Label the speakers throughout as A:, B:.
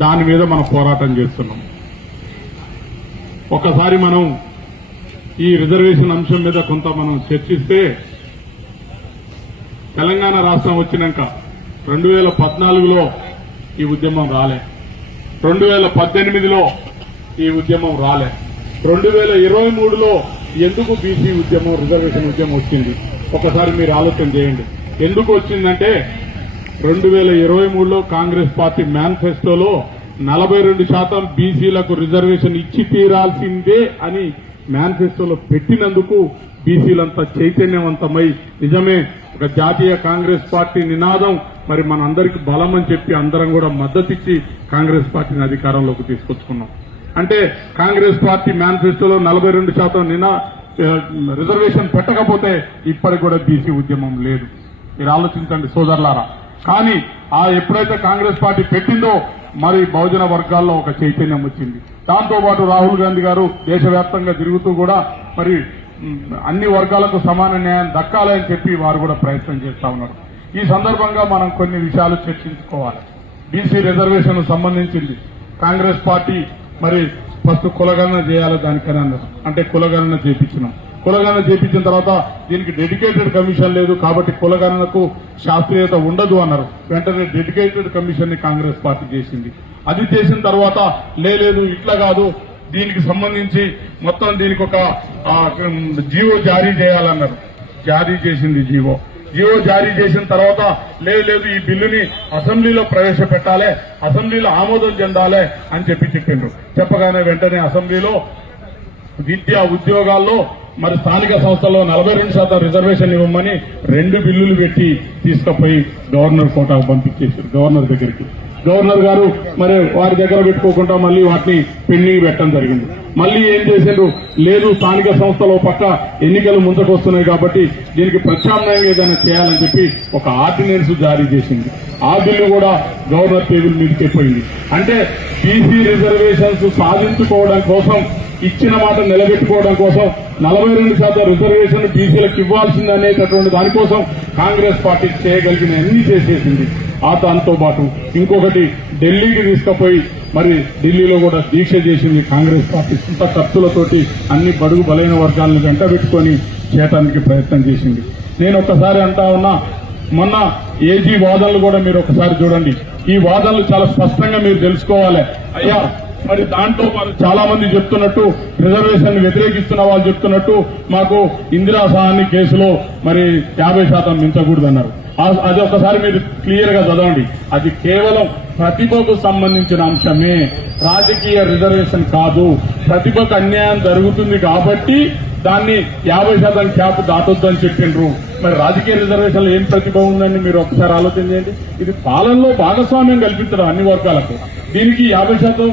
A: దాని మీద మనం పోరాటం చేస్తున్నాం. ఒకసారి మనం ఈ రిజర్వేషన్ అంశం మీద కొంత మనం చర్చిస్తే తెలంగాణ రాష్ట్రం వచ్చినాక రెండు వేల పద్నాలుగులో ఈ ఉద్యమం రాలే. రెండు వేల పద్దెనిమిదిలో ఈ ఉద్యమం రాలే. రెండు వేల ఇరవై మూడులో ఎందుకు బీసీ ఉద్యమం రిజర్వేషన్ ఉద్యమం వచ్చింది? ఒకసారి మీరు ఆలోచన చేయండి. ఎందుకు వచ్చిందంటే రెండు వేల ఇరవై మూడులో కాంగ్రెస్ పార్టీ మేనిఫెస్టోలో నలభై రెండు శాతం బీసీలకు రిజర్వేషన్ ఇచ్చి తీరాల్సిందే అని మేనిఫెస్టోలో పెట్టినందుకు బీసీలంతా చైతన్యవంతమై నిజమే ఒక జాతీయ కాంగ్రెస్ పార్టీ నినాదం మరి మనందరికీ బలం అని చెప్పి అందరం కూడా మద్దతిచ్చి కాంగ్రెస్ పార్టీని అధికారంలోకి తీసుకొచ్చుకున్నాం. అంటే కాంగ్రెస్ పార్టీ మేనిఫెస్టోలో నలభై రెండు శాతం నినా రిజర్వేషన్ పెట్టకపోతే ఇప్పటికి కూడా బీసీ ఉద్యమం లేదు. మీరు ఆలోచించండి సోదరులారా. కానీ ఆ ఎప్పుడైతే కాంగ్రెస్ పార్టీ పెట్టిందో మరి బహుజన వర్గాల్లో ఒక చైతన్యం వచ్చింది. దాంతోపాటు రాహుల్ గాంధీ గారు దేశవ్యాప్తంగా తిరుగుతూ కూడా మరి అన్ని వర్గాలకు సమాన న్యాయం దక్కాలని చెప్పి వారు కూడా ప్రయత్నం చేస్తా ఉన్నారు. ఈ సందర్భంగా మనం కొన్ని విషయాలు చర్చించుకోవాలి. బీసీ రిజర్వేషన్ సంబంధించింది. కాంగ్రెస్ పార్టీ మరి ఫస్ట్ కులగణన చేయాలి దానికని అన్నారు. అంటే కులగణన చేపించినాం. కులగణన చేపించిన తర్వాత దీనికి డెడికేటెడ్ కమిషన్ లేదు కాబట్టి కులగణనకు శాస్త్రీయత ఉండదు అన్నారు. వెంటనే డెడికేటెడ్ కమిషన్ని కాంగ్రెస్ పార్టీ చేసింది. అది చేసిన తర్వాత లే- లేదు ఇట్లా కాదు దీనికి సంబంధించి మొత్తం దీనికి ఒక జీవో జారీ చేయాలన్నారు. జారీ చేసింది జీవో. జీవో జారీ చేసిన తర్వాత లేదు లేదు ఈ బిల్లుని అసెంబ్లీలో ప్రవేశపెట్టాలి అసెంబ్లీలో ఆమోదం చెందాలి అని చెప్పి చెప్పిండ్రు. చెప్పగానే వెంటనే అసెంబ్లీలో విద్యా ఉద్యోగాల్లో మరి స్థానిక సంస్థల్లో నలభై రెండు శాతం రిజర్వేషన్ ఇవ్వమని రెండు బిల్లులు పెట్టి తీసుకుపోయి గవర్నర్ కోటాకు పంపించేశారు గవర్నర్ దగ్గరికి. గవర్నర్ గారు మరి వారి దగ్గర పెట్టుకోకుండా మళ్ళీ వాటిని పెండింగ్ పెట్టడం జరిగింది. మళ్ళీ ఏం చేసిండ్రు లేదు స్థానిక సంస్థలో పక్క ఎన్నికలు ముందుకు వస్తున్నాయి కాబట్టి దీనికి ప్రత్యామ్నాయంగా ఏదైనా చేయాలని చెప్పి ఒక ఆర్డినెన్స్ జారీ చేసింది. ఆ బిల్లు కూడా గవర్నర్ టేబుల్ మీదకి పోయింది. అంటే బీసీ రిజర్వేషన్స్ సాధించుకోవడం కోసం ఇచ్చిన మాట నిలబెట్టుకోవడం కోసం నలభై రెండు శాతం రిజర్వేషన్ బీసీలకు ఇవ్వాల్సిందనేటటువంటి దానికోసం కాంగ్రెస్ పార్టీ చేయగలిగిన అన్ని చేసేసింది. ఆ దాంతో పాటు ఇంకొకటి ఢిల్లీకి తీసుకుపోయి మరి ఢిల్లీలో కూడా దీక్ష చేసింది కాంగ్రెస్ పార్టీ. సొంత ఖర్చులతోటి అన్ని బడుగు బలైన వర్గాలను వెంట పెట్టుకొని చేయటానికి ప్రయత్నం చేసింది. నేను ఒక్కసారి అంటా ఉన్నా మొన్న ఏజీ వాదనలు కూడా మీరు ఒకసారి చూడండి. ఈ వాదనలు చాలా స్పష్టంగా మీరు తెలుసుకోవాలి. అయ్యా మరి దాంట్లో మరి చాలా మంది చెప్తున్నట్టు రిజర్వేషన్ వ్యతిరేకిస్తున్న వాళ్ళు చెప్తున్నట్టు మాకు ఇందిరా సహాని కేసులో మరి యాభై శాతం మించకూడదన్నారు. అది ఒకసారి మీరు క్లియర్గా చదవండి. అది కేవలం ప్రతిభకు సంబంధించిన అంశమే. రాజకీయ రిజర్వేషన్ కాదు. ప్రతిభకు అన్యాయం జరుగుతుంది కాబట్టి దాన్ని యాభై శాతం క్యాప్ దాటొద్దని చెప్పిండ్రు. మరి రాజకీయ రిజర్వేషన్లో ఏం ప్రతిభ ఉందని మీరు ఒకసారి ఆలోచన చేయండి. ఇది పాలనలో భాగస్వామ్యం కల్పించడం అన్ని వర్గాలకు. దీనికి యాభై శాతం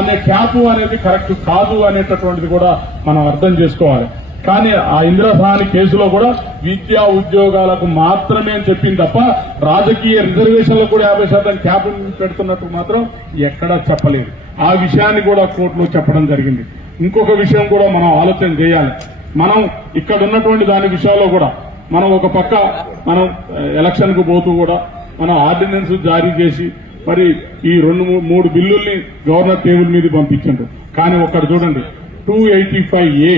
A: అనే క్యాప్ అనేది కరెక్ట్ కాదు అనేటటువంటిది కూడా మనం అర్థం చేసుకోవాలి. కానీ ఆ ఇందిరా సహాని కేసులో కూడా విద్యా ఉద్యోగాలకు మాత్రమే అని చెప్పింది తప్ప రాజకీయ రిజర్వేషన్లకు కూడా యాభై శాతం క్యాప్ పెడుతున్నట్టు మాత్రం ఎక్కడా చెప్పలేదు. ఆ విషయాన్ని కూడా కోర్టులో చెప్పడం జరిగింది. ఇంకొక విషయం కూడా మనం ఆలోచన చేయాలి. మనం ఇక్కడ ఉన్నటువంటి దాని విషయంలో కూడా మనం ఒక పక్క మనం ఎలక్షన్కు పోతూ కూడా మనం ఆర్డినెన్స్ జారీ చేసి మరి ఈ రెండు మూడు బిల్లుల్ని గవర్నర్ టేబుల్ మీద పంపించండు. కానీ ఒకటి చూడండి. Two eighty five A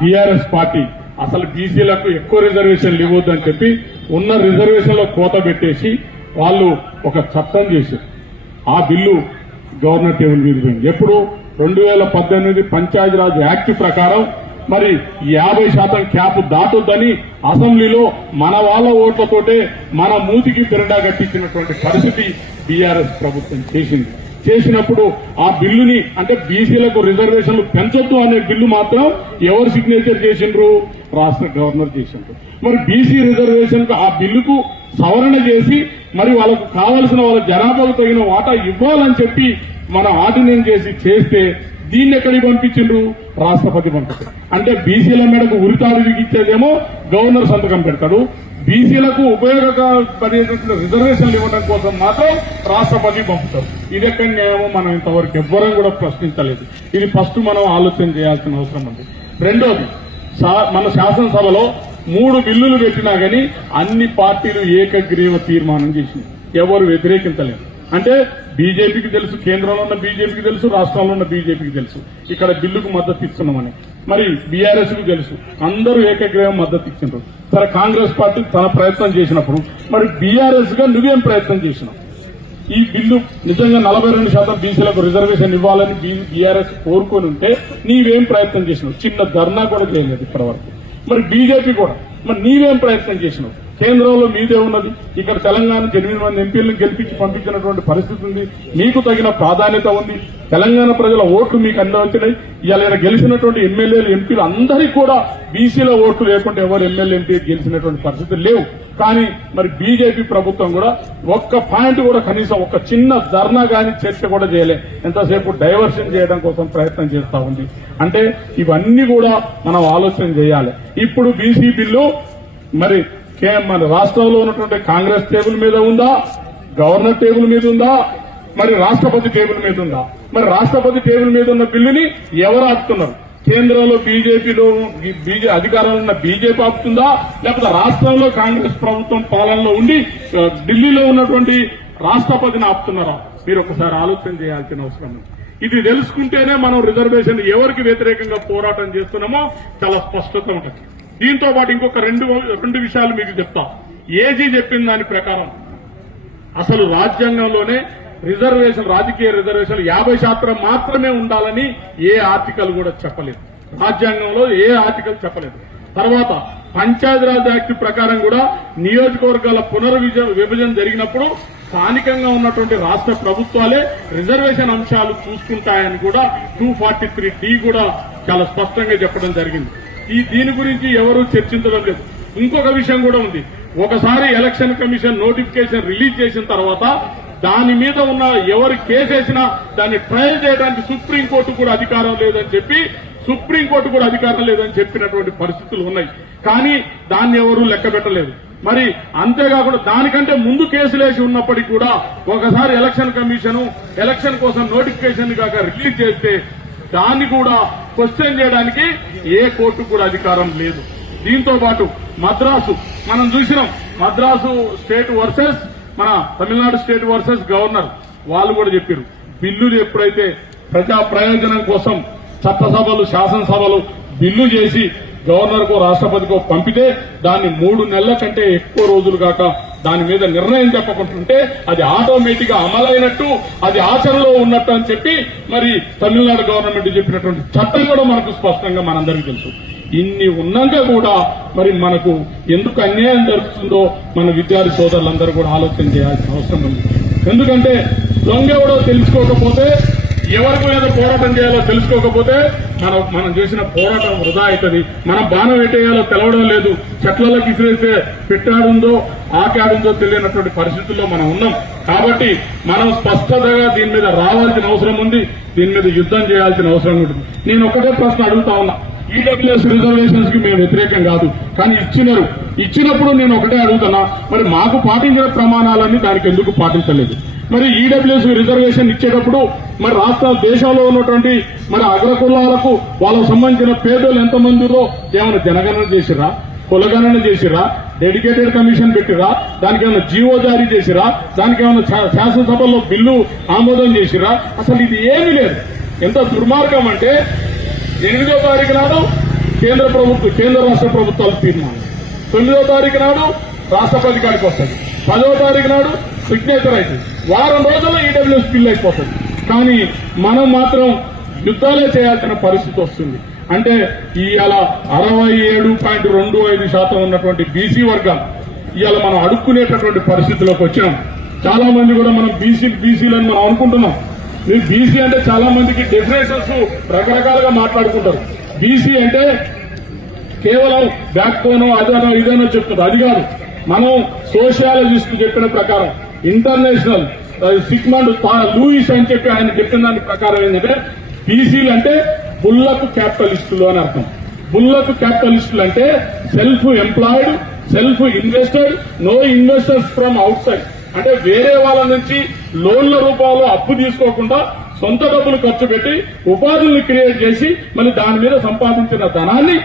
A: TRS party అసలు బీసీలకు ఎక్కువ రిజర్వేషన్లు ఇవ్వద్దని చెప్పి ఉన్న రిజర్వేషన్లో కోత పెట్టేసి వాళ్ళు ఒక చట్టం చేశారు. ఆ బిల్లు గవర్నర్ టేబుల్ మీద పోయింది. ఎప్పుడు? రెండు వేల పద్దెనిమిది పంచాయతీరాజ్ యాక్ట్ ప్రకారం మరి యాభై శాతం క్యాప్ దాటొద్దని అసెంబ్లీలో మన వాళ్ళ ఓట్లతోటే మన మూతికి బిరడా కట్టించినటువంటి పరిస్థితి బీఆర్ఎస్ ప్రభుత్వం చేసింది. చేసినప్పుడు ఆ బిల్లుని అంటే బీసీలకు రిజర్వేషన్లు పెంచొద్దు అనే బిల్లు మాత్రం ఎవరు సిగ్నేచర్ చేసిండ్రు? రాష్ట్ర గవర్నర్ చేసిండ్రు. మరి బీసీ రిజర్వేషన్ ఆ బిల్లుకు సవరణ చేసి మరి వాళ్ళకు కావలసిన వాళ్ళ జనాభాకు తగిన వాటా ఇవ్వాలని చెప్పి మన ఆర్డినెన్స్ చేసి చేస్తే దీన్ని ఎక్కడికి పంపించిండ్రు? రాష్ట్రపతి పంపించారు అంటే బీసీల మేడకు ఉరితాడు బిగించేదేమో గవర్నర్ సంతకం పెడతాడు. బీసీలకు ఉపయోగపడేటటువంటి రిజర్వేషన్లు ఇవ్వడం కోసం మాత్రం రాష్ట్రపతి పంపుతారు ఇది ఎక్కడ న్యాయమో మనం ఇంతవరకు ఎవ్వరం కూడా ప్రశ్నించలేదు. ఇది ఫస్ట్ మనం ఆలోచన చేయాల్సిన అవసరం ఉంది. రెండోది శా- మన శాసనసభలో మూడు బిల్లులు పెట్టినా గానీ అన్ని పార్టీలు ఏకగ్రీవ తీర్మానం చేసింది ఎవరు వ్యతిరేకించలేదు. అంటే బీజేపీకి తెలుసు కేంద్రంలో ఉన్న బీజేపీకి తెలుసు రాష్ట్రంలో ఉన్న బీజేపీకి తెలుసు. ఇక్కడ బిల్లుకు మద్దతు ఇస్తున్నామని. మరి బీఆర్ఎస్కు తెలుసు. అందరూ ఏకగ్రీవం మద్దతు ఇచ్చిండ్రు. సరే కాంగ్రెస్ పార్టీ తన ప్రయత్నం చేసినప్పుడు మరి బీఆర్ఎస్గా నువ్వేం ప్రయత్నం చేసినావు? ఈ బిల్లు నిజంగా నలభై రెండు శాతం బీసీలకు రిజర్వేషన్ ఇవ్వాలని బీఆర్ఎస్ కోరుకొని ఉంటే నీవేం ప్రయత్నం చేసినావు? చిన్న ధర్నా కూడా చేయలేదు ఇప్పటివరకు. మరి బీజేపీ కూడా. మరి నీవేం ప్రయత్నం చేసినావు? కేంద్రంలో మీదే ఉన్నది. ఇక్కడ తెలంగాణకి ఎనిమిది మంది ఎంపీలను గెలిపించి పంపించినటువంటి పరిస్థితి ఉంది. మీకు తగిన ప్రాధాన్యత ఉంది. తెలంగాణ ప్రజల ఓట్లు మీకు అందవచ్చినాయి ఇలా గెలిచినటువంటి ఎమ్మెల్యేలు ఎంపీలు అందరికీ కూడా బీసీల ఓట్లు లేకుంటే ఎవరు ఎమ్మెల్యే ఎంపీ గెలిచినటువంటి పరిస్థితులు లేవు. కానీ మరి బీజేపీ ప్రభుత్వం కూడా ఒక్క పాయింట్ కూడా కనీసం ఒక చిన్న ధర్నా కానీ చర్చ కూడా చేయలే. ఎంతసేపు డైవర్షన్ చేయడం కోసం ప్రయత్నం చేస్తా ఉంది. అంటే ఇవన్నీ కూడా మనం ఆలోచన చేయాలి. ఇప్పుడు బీసీ బిల్లు మరి మన రాష్ట్రంలో ఉన్నటువంటి కాంగ్రెస్ టేబుల్ మీద ఉందా? గవర్నర్ టేబుల్ మీద ఉందా? మరి రాష్ట్రపతి టేబుల్ మీద ఉందా? మరి రాష్ట్రపతి టేబుల్ మీద ఉన్న బిల్లుని ఎవరు ఆపుతున్నారు? కేంద్రంలో బీజేపీలో బీజే అధికారంలో ఉన్న బీజేపీ ఆపుతుందా? లేకపోతే రాష్ట్రంలో కాంగ్రెస్ ప్రభుత్వం పాలనలో ఉండి ఢిల్లీలో ఉన్నటువంటి రాష్ట్రపతిని ఆపుతున్నారా? మీరు ఒకసారి ఆలోచన చేయాల్సిన అవసరం ఉంది. ఇది తెలుసుకుంటేనే మనం రిజర్వేషన్ ఎవరికి వ్యతిరేకంగా పోరాటం చేస్తున్నామో చాలా స్పష్టత ఉంటుంది. దీంతో పాటు ఇంకొక రెండు రెండు విషయాలు మీకు చెప్తా. ఏజీ చెప్పిన దాని ప్రకారం అసలు రాజ్యాంగంలోనే రిజర్వేషన్ రాజకీయ రిజర్వేషన్ యాభై శాతం మాత్రమే ఉండాలని ఏ ఆర్టికల్ కూడా చెప్పలేదు. రాజ్యాంగంలో ఏ ఆర్టికల్ చెప్పలేదు. తర్వాత పంచాయతీరాజ్ యాక్ట్ ప్రకారం కూడా నియోజకవర్గాల పునర్విజ విభజన జరిగినప్పుడు స్థానికంగా ఉన్నటువంటి రాష్ట్ర ప్రభుత్వాలే రిజర్వేషన్ అంశాలు చూసుకుంటాయని కూడా టూ ఫార్టీ త్రీ డి కూడా చాలా స్పష్టంగా చెప్పడం జరిగింది. ఈ దీని గురించి ఎవరు చర్చించడం లేదు. ఇంకొక విషయం కూడా ఉంది. ఒకసారి ఎలక్షన్ కమిషన్ నోటిఫికేషన్ రిలీజ్ చేసిన తర్వాత దాని మీద ఉన్న ఎవరు కేసేసినా దాన్ని ట్రయల్ చేయడానికి సుప్రీంకోర్టు కూడా అధికారం లేదని చెప్పి సుప్రీంకోర్టు కూడా అధికారం లేదని చెప్పినటువంటి పరిస్థితులు ఉన్నాయి. కానీ దాన్ని ఎవరూ లెక్క పెట్టలేదు. మరి అంతేకాకుండా దానికంటే ముందు కేసులేసి ఉన్నప్పటికీ కూడా ఒకసారి ఎలక్షన్ కమిషన్ ఎలక్షన్ కోసం నోటిఫికేషన్ కాక రిలీజ్ చేస్తే దాన్ని కూడా క్వశ్చన్ చేయడానికి ఏ కోర్టు కూడా అధికారం లేదు. దీంతో పాటు మద్రాసు మనం చూసినాం మద్రాసు స్టేట్ వర్సెస్ మన తమిళనాడు స్టేట్ వర్సెస్ గవర్నర్ వాళ్ళు కూడా చెప్పారు. బిల్లులు ఎప్పుడైతే ప్రజా ప్రయోజనం కోసం చట్టసభలు శాసనసభలు బిల్లు చేసి గవర్నర్కో రాష్ట్రపతికో పంపితే దాన్ని మూడు నెలల కంటే ఎక్కువ రోజులు కాక దాని మీద నిర్ణయం చెప్పకుంటుంటే అది ఆటోమేటిక్గా అమలైనట్టు అది ఆచరణలో ఉన్నట్టు అని చెప్పి మరి తమిళనాడు గవర్నమెంట్ చెప్పినటువంటి చట్టం కూడా మనకు స్పష్టంగా మనందరికీ తెలుసు. ఇన్ని ఉన్నాక కూడా మరి మనకు ఎందుకు అన్యాయం జరుగుతుందో మన విద్యార్థి సోదరులందరూ కూడా ఆలోచన చేయాల్సిన అవసరం ఉంది. ఎందుకంటే దొంగెవడో తెలుసుకోకపోతే ఎవరికి మీద పోరాటం చేయాలో తెలుసుకోకపోతే మనం మనం చేసిన పోరాటం వృధా అవుతుంది. మనం బాణం ఎట్టేయాలో తెలవడం లేదు. చెట్లలోకి ఇసిరేస్తే పెట్టాడుందో ఆకాడుందో తెలియనటువంటి పరిస్థితుల్లో మనం ఉన్నాం. కాబట్టి మనం స్పష్టతగా దీని మీద రావాల్సిన అవసరం ఉంది. దీని మీద యుద్ధం చేయాల్సిన అవసరం ఉంటుంది. నేను ఒకటే ప్రశ్న అడుగుతా ఉన్నా. ఈడబ్ల్యూఎస్ రిజర్వేషన్స్కి మేము వ్యతిరేకం కాదు. కానీ ఇచ్చినారు. ఇచ్చినప్పుడు నేను ఒకటే అడుగుతున్నా. మరి మాకు పాటించిన ప్రమాణాలన్నీ దానికి ఎందుకు పాటించలేదు? మరి ఈడబ్ల్యూఎస్ రిజర్వేషన్ ఇచ్చేటప్పుడు మరి రాష్ట్ర దేశాల్లో ఉన్నటువంటి మరి అగ్రకులాలకు వాళ్ళకు సంబంధించిన పేదలు ఎంతమందిలో ఏమైనా జనగణన చేసిరా కులగణన చేసిరా డెడికేటెడ్ కమిషన్ పెట్టిరా దానికి ఏమైనా జీవో జారీ చేసిరా దానికి ఏమైనా శాసనసభలో బిల్లు ఆమోదం చేసిరా అసలు ఇది ఏమీ లేదు. ఎంత దుర్మార్గం అంటే ఎనిమిదో తారీఖు నాడు కేంద్ర ప్రభుత్వం కేంద్ర రాష్ట్ర ప్రభుత్వాలు తీర్మానం. తొమ్మిదో తారీఖు నాడు రాష్ట్రపతి గారికి వస్తుంది పదో తారీఖు నాడు సిగ్నేచర్ అవుతుంది వారం రోజుల్లో ఈడబ్ల్యూ స్పిల్ అయిపోతుంది. కానీ మనం మాత్రం యుద్ధాలే చేయాల్సిన పరిస్థితి వస్తుంది. అంటే ఇవాళ అరవై ఏడు పాయింట్ రెండు ఐదు శాతం ఉన్నటువంటి బీసీ వర్గం ఇవాళ మనం అడుక్కునేటటువంటి పరిస్థితిలోకి వచ్చాం చాలా మంది కూడా మనం బీసీ బీసీలని మనం అనుకుంటున్నాం. మీరు బీసీ అంటే చాలా మందికి డెఫినేషన్స్ రకరకాలుగా మాట్లాడుకుంటారు. బీసీ అంటే కేవలం బ్యాక్ బోనో అదనో ఇదనో చెప్తుంది అది కాదు. మనం సోషియాలజిస్ట్ చెప్పిన ప్రకారం ఇంటర్నేషనల్ సిగ్మండ్ లూయిస్ అని చెప్పి ఆయన చెప్పిన దాని ప్రకారం ఏంటంటే బీసీలు అంటే బుల్లకు క్యాపిటలిస్టులు అని అర్థం. బుల్లకు క్యాపిటలిస్టులు అంటే self employed self invested no investors from outside. అంటే వేరే వాళ్ళ నుంచి లోన్ల రూపంలో అప్పు తీసుకోకుండా సొంత డబ్బులు ఖర్చు పెట్టి ఉపాధుల్ని క్రియేట్ చేసి మళ్ళీ దాని మీద సంపాదించిన ధనాన్ని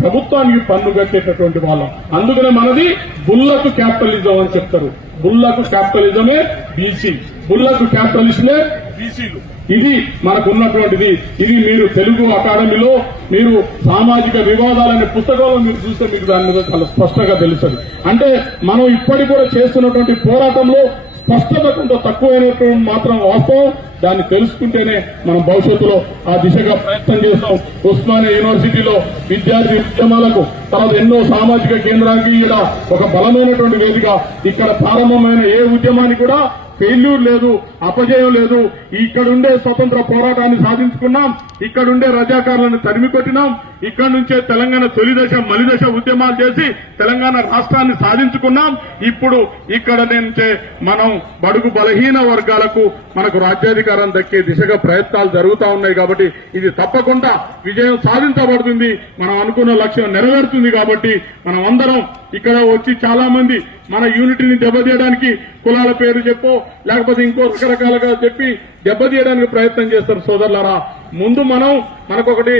A: ప్రభుత్వానికి పన్ను కట్టేటటువంటి వాళ్ళం. అందుకనే మనది బుల్లకు క్యాపిటలిజం అని చెప్తారు. బుల్లకు క్యాపిటలిజమే బీసీ బుల్లకు క్యాపిటలిస్టులే బీసీలు ఇది మనకు ఉన్నటువంటిది ఇది మీరు తెలుగు అకాడమీలో మీరు సామాజిక వివాదాలనే పుస్తకంలో మీరు చూస్తే మీకు దాని మీద చాలా స్పష్టంగా తెలుస్తుంది. అంటే మనం ఇప్పటికి కూడా చేస్తున్నటువంటి పోరాటంలో స్పష్టత కొంత తక్కువైనటువంటి మాత్రం వాస్తవం. దాన్ని తెలుసుకుంటేనే మనం భవిష్యత్తులో ఆ దిశగా ప్రయత్నం చేస్తాం. ఉస్మానియా యూనివర్సిటీలో విద్యార్థి ఉద్యమాలకు తర్వాత ఎన్నో సామాజిక కేంద్రానికి ఇక్కడ ఒక బలమైనటువంటి వేదిక. ఇక్కడ ప్రారంభమైన ఏ ఉద్యమానికి కూడా ఫెయిల్యూర్ లేదు అపజయం లేదు. ఇక్కడుండే స్వతంత్ర పోరాటాన్ని సాధించుకున్నాం. ఇక్కడుండే రజాకారులను తరిమి కొట్టినాం ఇక్కడ నుంచే తెలంగాణ తొలి దశ మలి దశ ఉద్యమాలు చేసి తెలంగాణ రాష్ట్రాన్ని సాధించుకున్నాం. ఇప్పుడు ఇక్కడ నుంచే మనం బడుగు బలహీన వర్గాలకు మనకు రాజ్యాధికారం దక్కే దిశగా ప్రయత్నాలు జరుగుతూ ఉన్నాయి కాబట్టి ఇది తప్పకుండా విజయం సాధించబడుతుంది. మనం అనుకున్న లక్ష్యం నెరవేరుతుంది కాబట్టి మనం అందరం ఇక్కడ వచ్చి చాలా మంది మన యూనిటీని దెబ్బతీయడానికి కులాల పేరు చెప్పో లేకపోతే ఇంకో రకరకాలుగా చెప్పి దెబ్బతీయడానికి ప్రయత్నం చేస్తారు సోదరులారా. ముందు మనం మనకొకటి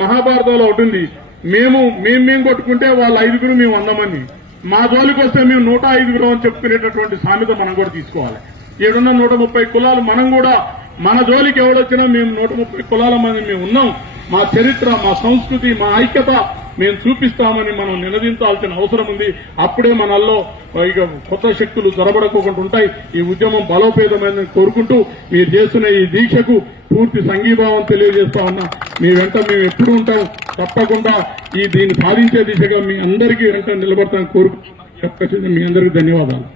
A: మహాభారతంలో ఒకటి ఉంది. మేము మేము మేము కొట్టుకుంటే వాళ్ళ ఐదుగురు మేము వంద మంది మా జోలికి వస్తే మేము నూట ఐదుగురు అని చెప్పుకునేటటువంటి సామెత మనం కూడా తీసుకోవాలి. ఏడున్న నూట ముప్పై కులాలు మనం కూడా మన జోలికి ఎవడొచ్చినా మేము నూట ముప్పై కులాల మంది మేము ఉన్నాం. మా చరిత్ర మా సంస్కృతి మా ఐక్యత మేము చూపిస్తామని మనం నినదించాల్సిన అవసరం ఉంది. అప్పుడే మనల్లో ఇక కొత్త శక్తులు జరబడకోకుండా ఉంటాయి. ఈ ఉద్యమం బలోపేతమైందని కోరుకుంటూ మీరు చేస్తున్న ఈ దీక్షకు పూర్తి సంఘీభావం తెలియజేస్తా ఉన్నా. మీ వెంట మేము ఎప్పుడు ఉంటాం. తప్పకుండా ఈ దీన్ని సాధించే దిశగా మీ అందరికీ వెంట నిలబడతాను కోరుకుంటున్నాను మీ అందరికీ ధన్యవాదాలు.